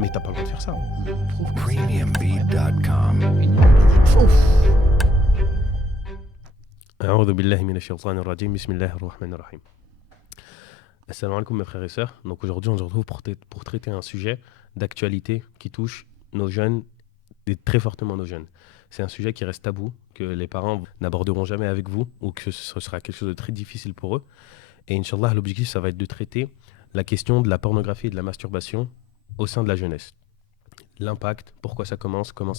Mais t'as pas le droit de faire ça. Premiumbeat.com. A'udhu billahi minash shaitanir rajim. Bismillahir rahmanir rahim. Assalamu alaikum mes frères et sœurs. Donc aujourd'hui on se retrouve pour traiter un sujet d'actualité qui touche nos jeunes et très fortement nos jeunes. C'est un sujet qui reste tabou, que les parents n'aborderont jamais avec vous ou que ce sera quelque chose de très difficile pour eux. Et Inch'Allah, l'objectif ça va être de traiter la question de la pornographie et de la masturbation au sein de la jeunesse. L'impact, pourquoi ça commence, comment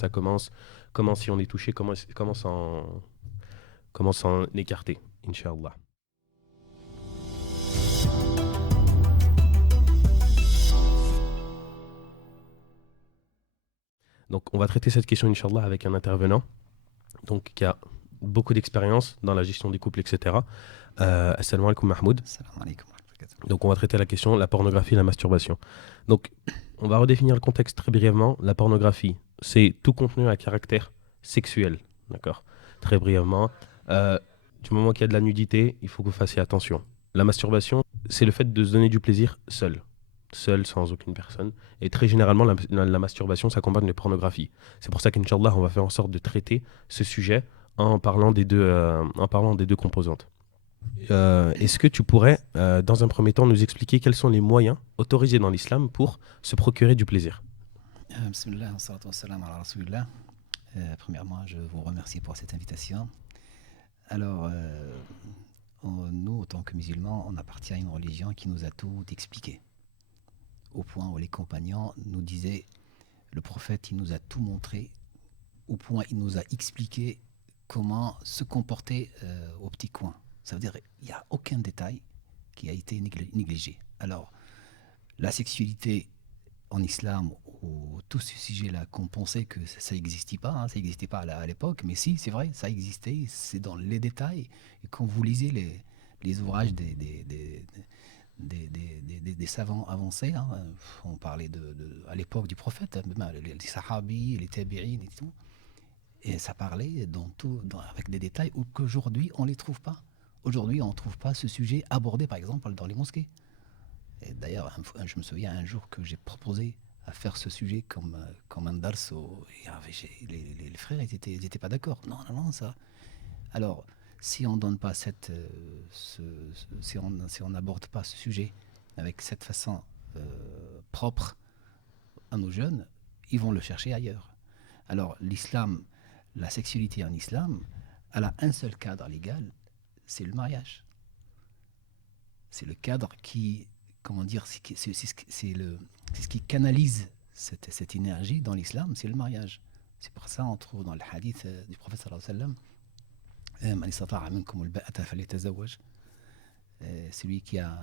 si on est touché, comment s'en écarter, Inch'Allah. Donc, on va traiter cette question, Inch'Allah, avec un intervenant donc, qui a beaucoup d'expérience dans la gestion des couples, etc. Assalamu alaikum, Mahmoud. Assalamu alaikum. Donc, on va traiter la question la pornographie et la masturbation. Donc, on va redéfinir le contexte très brièvement. La pornographie, c'est tout contenu à caractère sexuel. D'accord ? Très brièvement. Du moment qu'il y a de la nudité, il faut que vous fassiez attention. La masturbation, c'est le fait de se donner du plaisir seul, sans aucune personne. Et très généralement, la masturbation s'accompagne de pornographie. C'est pour ça qu'Inch'Allah, on va faire en sorte de traiter ce sujet en parlant des deux composantes. Est-ce que tu pourrais, dans un premier temps, nous expliquer quels sont les moyens autorisés dans l'islam pour se procurer du plaisir ? Bismillah, salatu wassalam ala rasulillah. Premièrement, je vous remercie pour cette invitation. Alors, nous, en tant que musulmans, on appartient à une religion qui nous a tout expliqué. Au point où les compagnons nous disaient, le prophète, il nous a tout montré, au point il nous a expliqué comment se comporter au petit coin. Ça veut dire qu'il n'y a aucun détail qui a été négligé. Alors, la sexualité en islam, ou tout ce sujet-là, qu'on pensait que ça n'existait pas, ça n'existait pas à l'époque, mais si, c'est vrai, ça existait, c'est dans les détails. Et quand vous lisez les ouvrages des savants avancés, on parlait à l'époque du prophète, les sahabis, les tabi'in et tout, et ça parlait avec des détails qu'aujourd'hui on ne les trouve pas. Aujourd'hui, on ne trouve pas ce sujet abordé, par exemple, dans les mosquées. Et d'ailleurs, je me souviens un jour que j'ai proposé à faire ce sujet comme un dars. Les frères, ils n'étaient pas d'accord. Non, ça. Alors, si on donne pas si on n'aborde pas ce sujet avec cette façon propre à nos jeunes, ils vont le chercher ailleurs. Alors, l'islam, la sexualité en islam, elle a un seul cadre légal, c'est le mariage. C'est le cadre qui, comment dire, c'est ce qui canalise cette énergie dans l'islam, c'est le mariage. C'est pour ça on trouve dans le hadith du prophète sallallahu alayhi wa sallam, celui qui a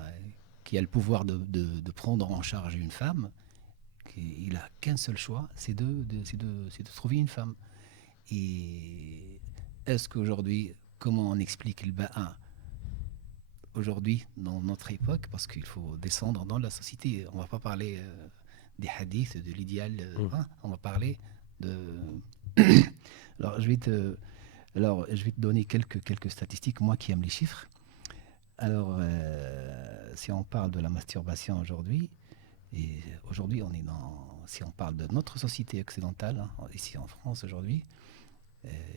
le pouvoir de prendre en charge une femme, il n'a qu'un seul choix, c'est de trouver une femme. Et est-ce qu'aujourd'hui, comment on explique le ba'a aujourd'hui, dans notre époque, parce qu'il faut descendre dans la société. On ne va pas parler des hadiths, de l'idéal. On va parler de... Alors, je vais te donner quelques statistiques, moi qui aime les chiffres. Alors, si on parle de la masturbation aujourd'hui, et aujourd'hui, si on parle de notre société occidentale, ici en France aujourd'hui,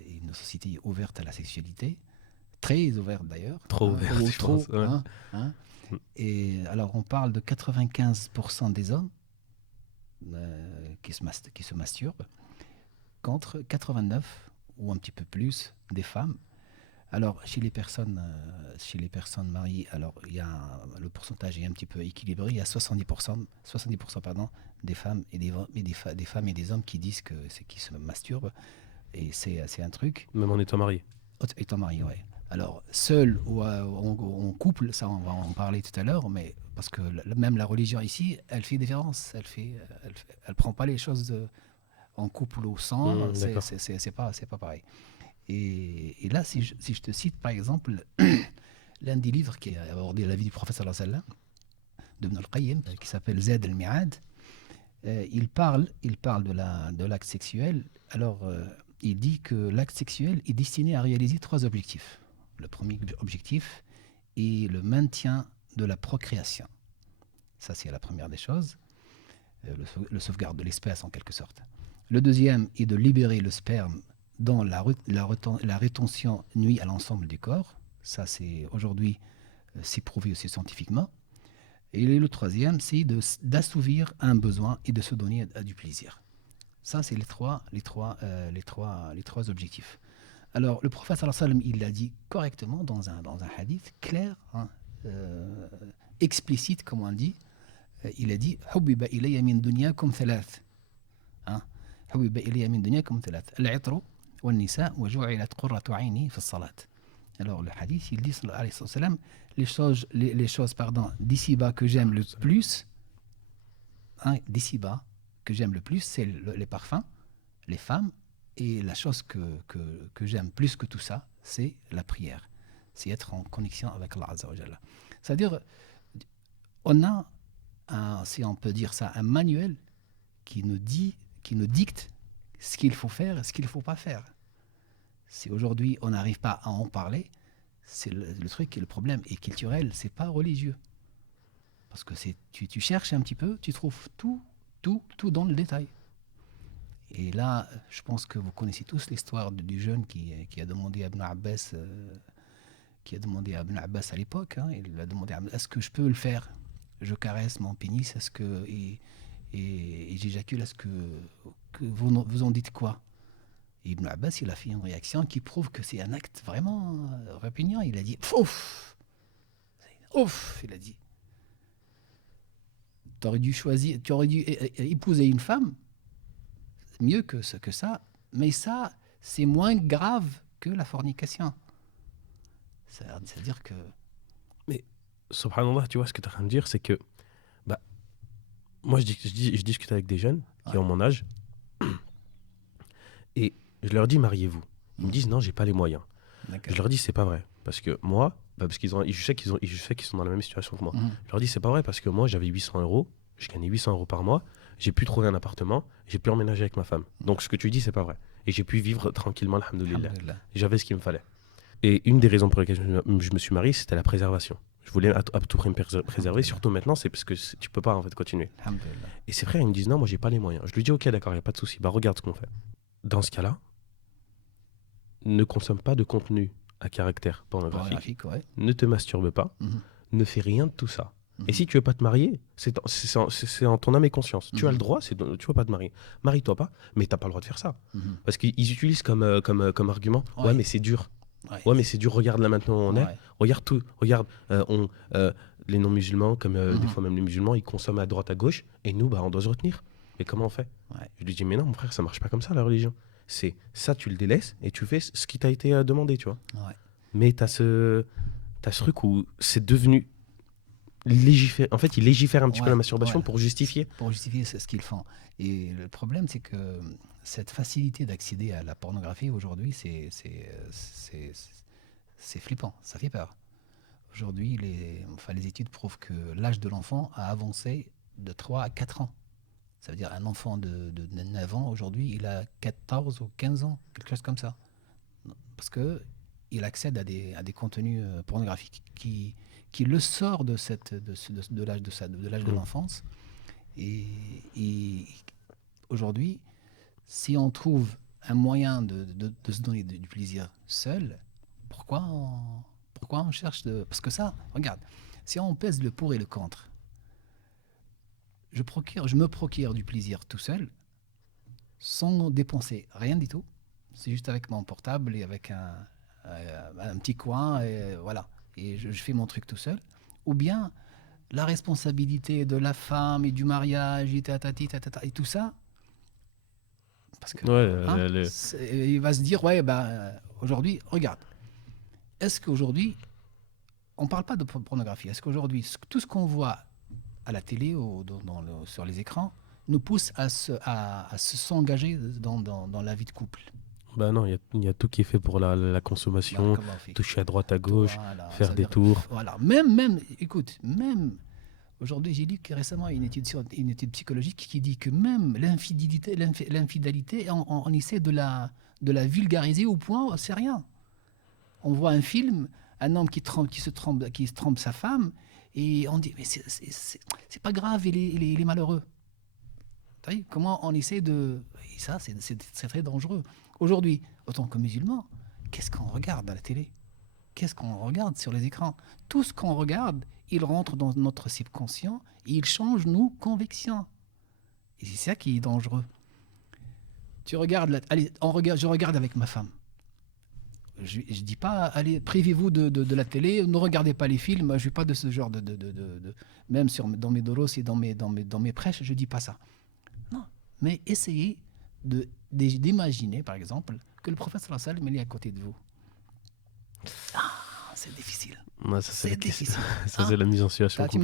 une société ouverte à la sexualité, très ouverte d'ailleurs. Trop ouverte, je pense. Ouais. Et alors, on parle de 95% des hommes qui se masturbent, contre 89 ou un petit peu plus des femmes. Alors, chez les personnes mariées, alors le pourcentage est un petit peu équilibré. Il y a 70% des femmes et des femmes et des hommes qui disent qui se masturbent. Et c'est un truc. Même en étant marié. Étant marié, oui. Alors, seul ou en couple, ça on va en parler tout à l'heure, mais parce que même la religion ici, elle fait différence. Elle prend pas les choses en couple ou sans. C'est pas pareil. Et là, si je te cite par exemple l'un des livres qui a abordé la vie du prophète sallallahu alayhi wa sallam, d'Ibn al-Qayyim, qui s'appelle Zad al-Mi'ad, il parle de l'acte sexuel. Alors, il dit que l'acte sexuel est destiné à réaliser 3 objectifs. Le premier objectif est le maintien de la procréation. Ça, c'est la première des choses. le sauvegarde de l'espèce en quelque sorte. Le deuxième est de libérer le sperme dont la rétention nuit à l'ensemble du corps. Ça, c'est aujourd'hui, c'est prouvé aussi scientifiquement. Et le troisième, c'est d'assouvir un besoin et de se donner à du plaisir. Ça, c'est les trois objectifs. Alors, le prophète sallallahu alayhi wa sallam, il l'a dit correctement dans un hadith clair, hein, explicite, comme on dit. Il a dit حُبِّبَ إِلَيَّ مِنْ دُنْيَاكُمْ ثَلَاث. حُبِّبَ إِلَيَّ مِنْ دُنْيَاكُمْ ثَلَاث الْعِطْرُ وَالنِّسَاءُ وَجُعِلَتْ قُرَّةُ عَيْنِي فِي الصَّلَاةِ. Alors, le hadith, il dit sallallahu alayhi wa sallam, les choses d'ici-bas que j'aime le plus, d'ici-bas que j'aime le plus, c'est les parfums, les femmes, et la chose que j'aime plus que tout ça, c'est la prière. C'est être en connexion avec Allah Azza wa Jalla. C'est-à-dire, on a, si on peut dire ça, un manuel qui nous dicte ce qu'il faut faire et ce qu'il ne faut pas faire. Si aujourd'hui on n'arrive pas à en parler, c'est le truc qui est le problème. Et culturel, c'est pas religieux. Parce que tu cherches un petit peu, tu trouves tout dans le détail. Et là, je pense que vous connaissez tous l'histoire du jeune qui a demandé à Ibn Abbas, à l'époque, il a demandé est-ce que je peux le faire? Je caresse mon pénis, est-ce que et j'éjacule, est-ce que vous en dites quoi? Et Ibn Abbas, il a fait une réaction qui prouve que c'est un acte vraiment répugnant. Il a dit ouf, il a dit. Tu aurais dû épouser une femme, mieux que ça, mais ça, c'est moins grave que la fornication. C'est-à-dire que. Mais, subhanallah, tu vois, ce que tu es en train de dire, c'est que moi, je discute avec des jeunes qui ont mon âge et je leur dis mariez-vous. Ils me disent non, j'ai pas les moyens. D'accord. Je leur dis c'est pas vrai parce que moi, je sais qu'ils sont dans la même situation que moi. Je leur dis c'est pas vrai parce que moi j'avais 800 €, je gagnais 800 € par mois, j'ai pu trouver un appartement, j'ai pu emménager avec ma femme. Donc ce que tu dis c'est pas vrai et j'ai pu vivre tranquillement, alhamdoulilah. J'avais ce qu'il me fallait. Et une des raisons pour lesquelles je me suis marié, c'était la préservation. Je voulais à tout prix me préserver, surtout maintenant, c'est parce que tu peux pas en fait continuer. Et ses frères, ils me disent non, moi j'ai pas les moyens. Je lui dis ok, d'accord, il n'y a pas de souci, regarde ce qu'on fait. Dans ce cas-là, ne consomme pas de contenu à caractère pornographique, ouais. Ne te masturbe pas, ne fais rien de tout ça. Et si tu veux pas te marier, c'est en ton âme et conscience. Tu as le droit, tu veux pas te marier. Marie-toi pas, mais t'as pas le droit de faire ça. Parce qu'ils utilisent comme argument, ouais mais c'est dur. Ouais, mais c'est dur, regarde là maintenant où on est. Regarde tout, les non-musulmans, comme des fois même les musulmans, ils consomment à droite à gauche, et nous, on doit se retenir. Mais comment on fait? Je lui dis, mais non, mon frère, ça marche pas comme ça, la religion. C'est ça, tu le délaisses, et tu fais ce qui t'a été demandé, tu vois. Mais t'as ce truc où c'est devenu légiférer. En fait, ils légifèrent un petit peu la masturbation pour justifier. Pour justifier ce qu'ils font. Et le problème, c'est que cette facilité d'accéder à la pornographie aujourd'hui, c'est flippant, ça fait peur. Aujourd'hui, les études prouvent que l'âge de l'enfant a avancé de 3 à 4 ans. Ça veut dire un enfant de 9 ans, aujourd'hui, il a 14 ou 15 ans, quelque chose comme ça. Parce qu'il accède à des contenus pornographiques qui le sort de l'âge de l'enfance. Et aujourd'hui, si on trouve un moyen de se donner du plaisir seul, pourquoi on cherche de... Parce que ça, regarde, si on pèse le pour et le contre, je me procure du plaisir tout seul, sans dépenser rien du tout. C'est juste avec mon portable et avec un petit coin, et voilà. Et je fais mon truc tout seul. Ou bien la responsabilité de la femme et du mariage et tout ça. Parce que il va se dire, aujourd'hui, regarde. Est-ce qu'aujourd'hui, on ne parle pas de pornographie, est-ce qu'aujourd'hui, tout ce qu'on voit à la télé ou sur les écrans nous pousse à s'engager dans la vie de couple? Non, il y a tout qui est fait pour la consommation, toucher à droite, à gauche, faire des tours. Voilà. Même, aujourd'hui, j'ai lu récemment une étude psychologique qui dit que même l'infidélité, on essaie de la vulgariser au point, c'est rien. On voit un film, un homme qui se trompe sa femme, et on dit mais c'est pas grave, il est malheureux. T'as vu comment on essaie de... Et ça, c'est très dangereux. Aujourd'hui, autant que musulmans, qu'est-ce qu'on regarde à la télé? Qu'est-ce qu'on regarde sur les écrans? Tout ce qu'on regarde, il rentre dans notre subconscient et il change nos convictions. Et c'est ça qui est dangereux. Tu regardes, allez, je regarde avec ma femme. Je ne dis pas, allez, privez-vous de la télé, ne regardez pas les films, je ne suis pas de ce genre même dans mes doros et dans mes prêches, je ne dis pas ça. Non, mais essayez d'imaginer, par exemple, que le prophète sallallahu alayhi wa sallam, il est à côté de vous. Ah, c'est difficile. Ouais, ça, c'est C'est difficile. ça, c'est la mise en situation Tu compliquée.